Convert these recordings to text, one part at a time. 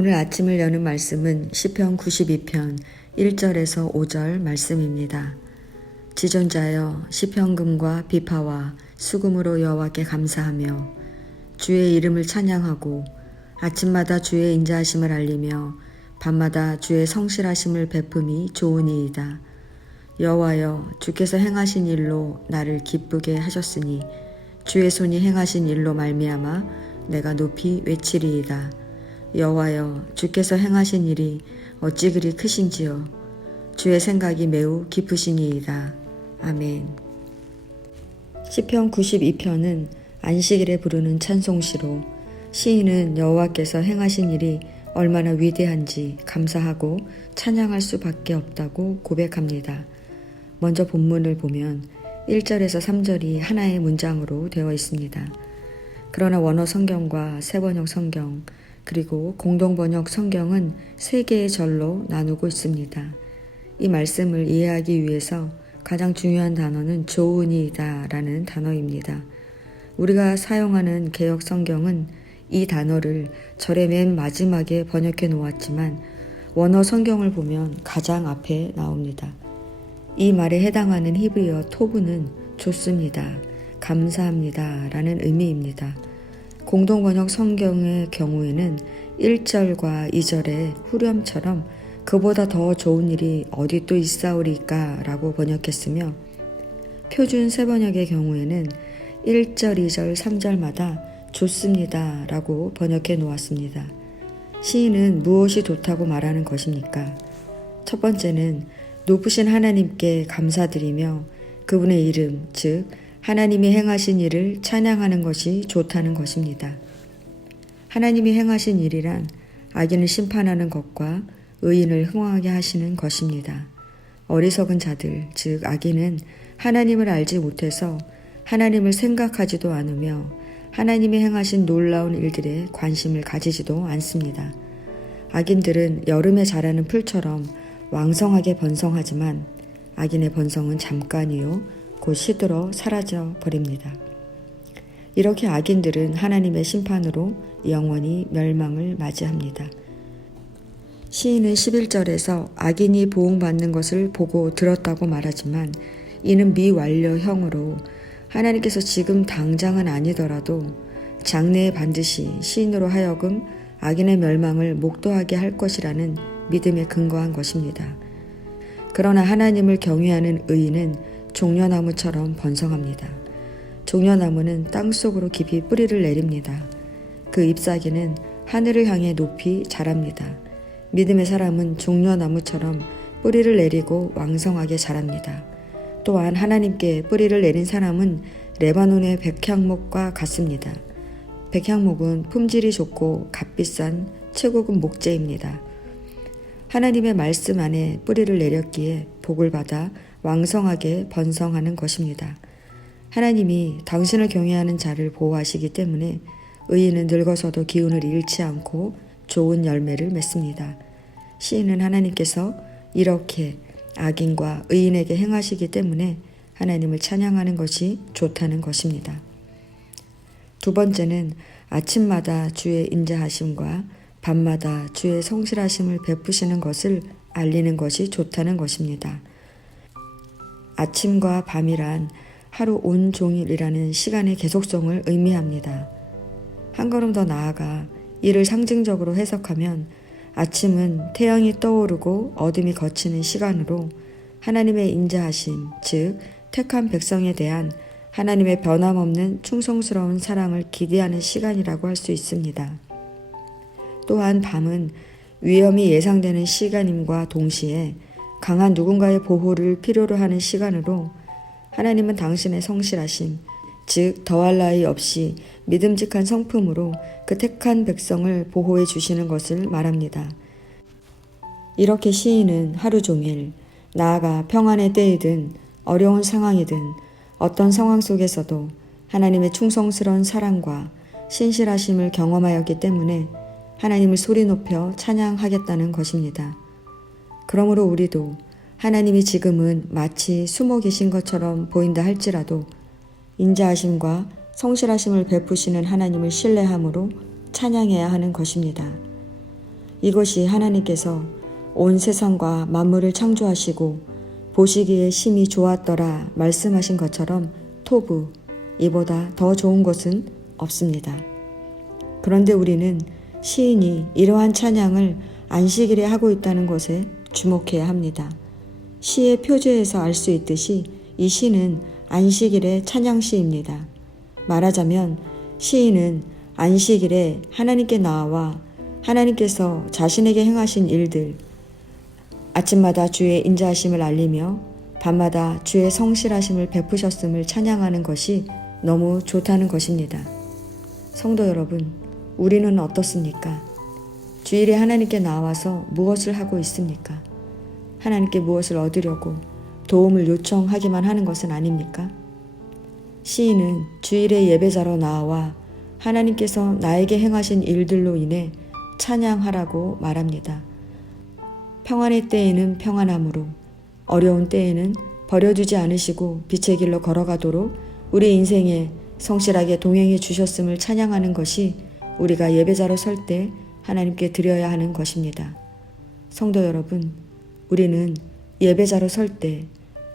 오늘 아침을 여는 말씀은 시편 92편 1절에서 5절 말씀입니다. 지존자여 시편금과 비파와 수금으로 여호와께 감사하며 주의 이름을 찬양하고 아침마다 주의 인자하심을 알리며 밤마다 주의 성실하심을 베품이 좋으니이다. 여호와여 주께서 행하신 일로 나를 기쁘게 하셨으니 주의 손이 행하신 일로 말미암아 내가 높이 외치리이다. 여호와여 주께서 행하신 일이 어찌 그리 크신지요. 주의 생각이 매우 깊으시니이다. 아멘. 시편 92편은 안식일에 부르는 찬송시로 시인은 여호와께서 행하신 일이 얼마나 위대한지 감사하고 찬양할 수밖에 없다고 고백합니다. 먼저 본문을 보면 1절에서 3절이 하나의 문장으로 되어 있습니다. 그러나 원어 성경과 세번역 성경 그리고 공동번역 성경은 세 개의 절로 나누고 있습니다. 이 말씀을 이해하기 위해서 가장 중요한 단어는 좋으니이다 라는 단어입니다. 우리가 사용하는 개역 성경은 이 단어를 절의 맨 마지막에 번역해 놓았지만 원어 성경을 보면 가장 앞에 나옵니다. 이 말에 해당하는 히브리어 토브는 좋습니다, 감사합니다 라는 의미입니다. 공동번역 성경의 경우에는 1절과 2절의 후렴처럼 그보다 더 좋은 일이 어디 또 있사오리까 라고 번역했으며 표준 세번역의 경우에는 1절, 2절, 3절마다 좋습니다 라고 번역해 놓았습니다. 시인은 무엇이 좋다고 말하는 것입니까? 첫 번째는 높으신 하나님께 감사드리며 그분의 이름, 즉 하나님이 행하신 일을 찬양하는 것이 좋다는 것입니다. 하나님이 행하신 일이란 악인을 심판하는 것과 의인을 흥왕하게 하시는 것입니다. 어리석은 자들, 즉 악인은 하나님을 알지 못해서 하나님을 생각하지도 않으며 하나님이 행하신 놀라운 일들에 관심을 가지지도 않습니다. 악인들은 여름에 자라는 풀처럼 왕성하게 번성하지만 악인의 번성은 잠깐이요 곧 시들어 사라져 버립니다. 이렇게 악인들은 하나님의 심판으로 영원히 멸망을 맞이합니다. 시인은 11절에서 악인이 보응받는 것을 보고 들었다고 말하지만 이는 미완료형으로 하나님께서 지금 당장은 아니더라도 장래에 반드시 시인으로 하여금 악인의 멸망을 목도하게 할 것이라는 믿음에 근거한 것입니다. 그러나 하나님을 경외하는 의인은 종려나무처럼 번성합니다. 종려나무는 땅속으로 깊이 뿌리를 내립니다. 그 잎사귀는 하늘을 향해 높이 자랍니다. 믿음의 사람은 종려나무처럼 뿌리를 내리고 왕성하게 자랍니다. 또한 하나님께 뿌리를 내린 사람은 레바논의 백향목과 같습니다. 백향목은 품질이 좋고 값비싼 최고급 목재입니다. 하나님의 말씀 안에 뿌리를 내렸기에 복을 받아 왕성하게 번성하는 것입니다. 하나님이 당신을 경외하는 자를 보호하시기 때문에 의인은 늙어서도 기운을 잃지 않고 좋은 열매를 맺습니다. 시인은 하나님께서 이렇게 악인과 의인에게 행하시기 때문에 하나님을 찬양하는 것이 좋다는 것입니다. 두 번째는 아침마다 주의 인자하심과 밤마다 주의 성실하심을 베푸시는 것을 알리는 것이 좋다는 것입니다. 아침과 밤이란 하루 온종일이라는 시간의 계속성을 의미합니다. 한 걸음 더 나아가 이를 상징적으로 해석하면 아침은 태양이 떠오르고 어둠이 걷히는 시간으로 하나님의 인자하심, 즉 택한 백성에 대한 하나님의 변함없는 충성스러운 사랑을 기대하는 시간이라고 할 수 있습니다. 또한 밤은 위험이 예상되는 시간임과 동시에 강한 누군가의 보호를 필요로 하는 시간으로 하나님은 당신의 성실하심, 즉 더할 나위 없이 믿음직한 성품으로 그 택한 백성을 보호해 주시는 것을 말합니다. 이렇게 시인은 하루 종일 나아가 평안의 때이든 어려운 상황이든 어떤 상황 속에서도 하나님의 충성스러운 사랑과 신실하심을 경험하였기 때문에 하나님을 소리 높여 찬양하겠다는 것입니다. 그러므로 우리도 하나님이 지금은 마치 숨어 계신 것처럼 보인다 할지라도 인자하심과 성실하심을 베푸시는 하나님을 신뢰함으로 찬양해야 하는 것입니다. 이것이 하나님께서 온 세상과 만물을 창조하시고 보시기에 심히 좋았더라 말씀하신 것처럼 토부, 이보다 더 좋은 것은 없습니다. 그런데 우리는 시인이 이러한 찬양을 안식일에 하고 있다는 것에 주목해야 합니다. 시의 표제에서 알 수 있듯이 이 시는 안식일의 찬양시입니다. 말하자면 시인은 안식일에 하나님께 나와 하나님께서 자신에게 행하신 일들, 아침마다 주의 인자하심을 알리며 밤마다 주의 성실하심을 베푸셨음을 찬양하는 것이 너무 좋다는 것입니다. 성도 여러분, 우리는 어떻습니까? 주일에 하나님께 나와서 무엇을 하고 있습니까? 하나님께 무엇을 얻으려고 도움을 요청하기만 하는 것은 아닙니까? 시인은 주일에 예배자로 나와 하나님께서 나에게 행하신 일들로 인해 찬양하라고 말합니다. 평안의 때에는 평안함으로, 어려운 때에는 버려두지 않으시고 빛의 길로 걸어가도록 우리 인생에 성실하게 동행해 주셨음을 찬양하는 것이 우리가 예배자로 설 때 하나님께 드려야 하는 것입니다. 성도 여러분, 우리는 예배자로 설 때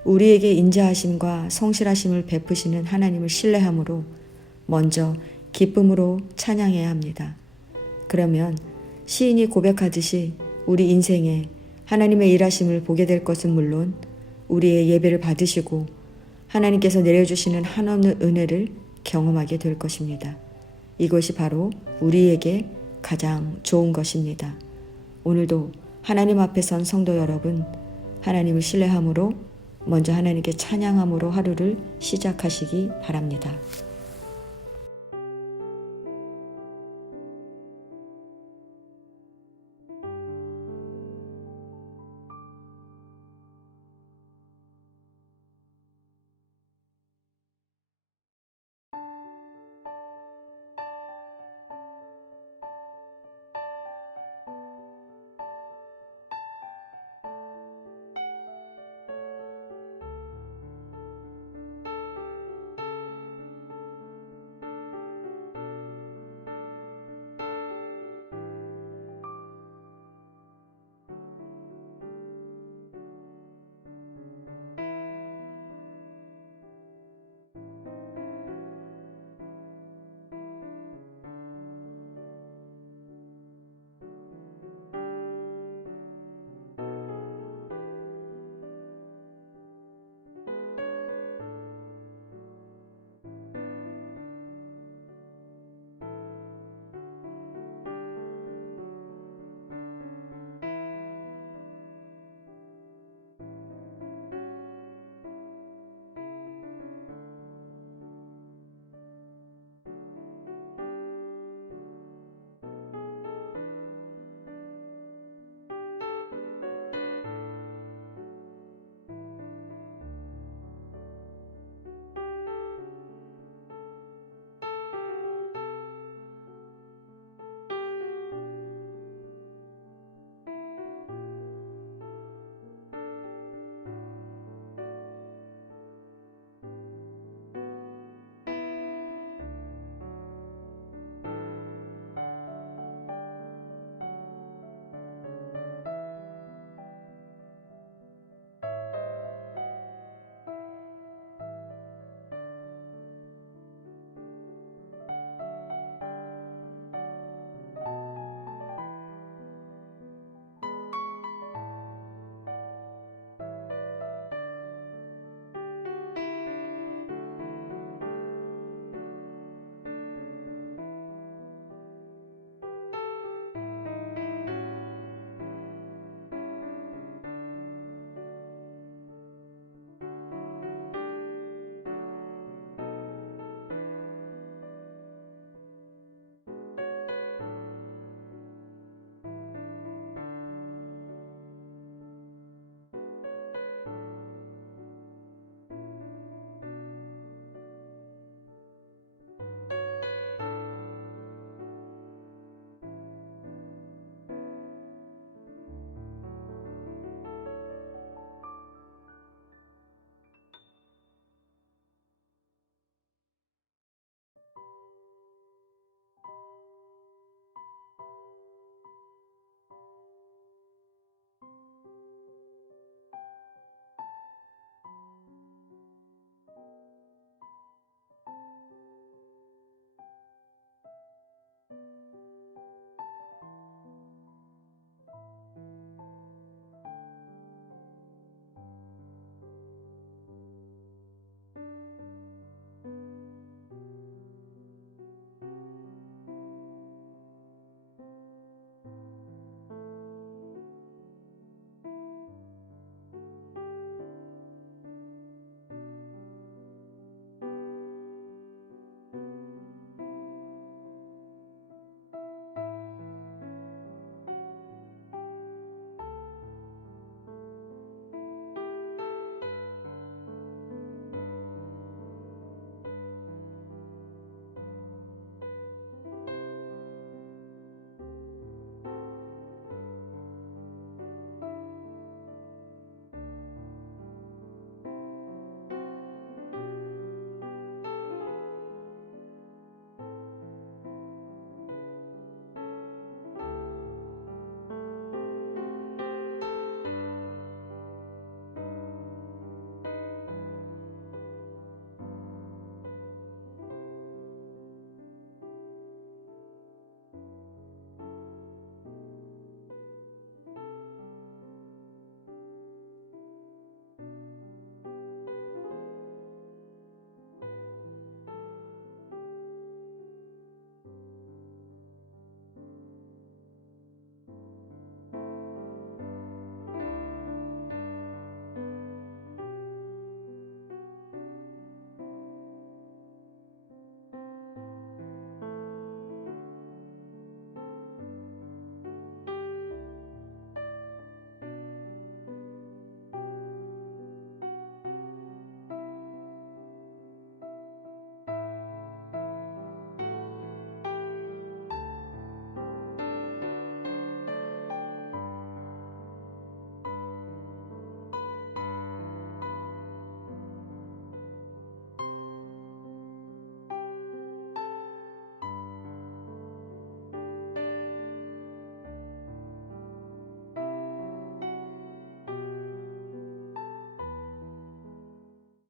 우리에게 인자하심과 성실하심을 베푸시는 하나님을 신뢰함으로 먼저 기쁨으로 찬양해야 합니다. 그러면 시인이 고백하듯이 우리 인생에 하나님의 일하심을 보게 될 것은 물론 우리의 예배를 받으시고 하나님께서 내려주시는 한없는 은혜를 경험하게 될 것입니다. 이것이 바로 우리에게 가장 좋은 것입니다. 오늘도 하나님 앞에 선 성도 여러분, 하나님을 신뢰함으로 먼저 하나님께 찬양함으로 하루를 시작하시기 바랍니다.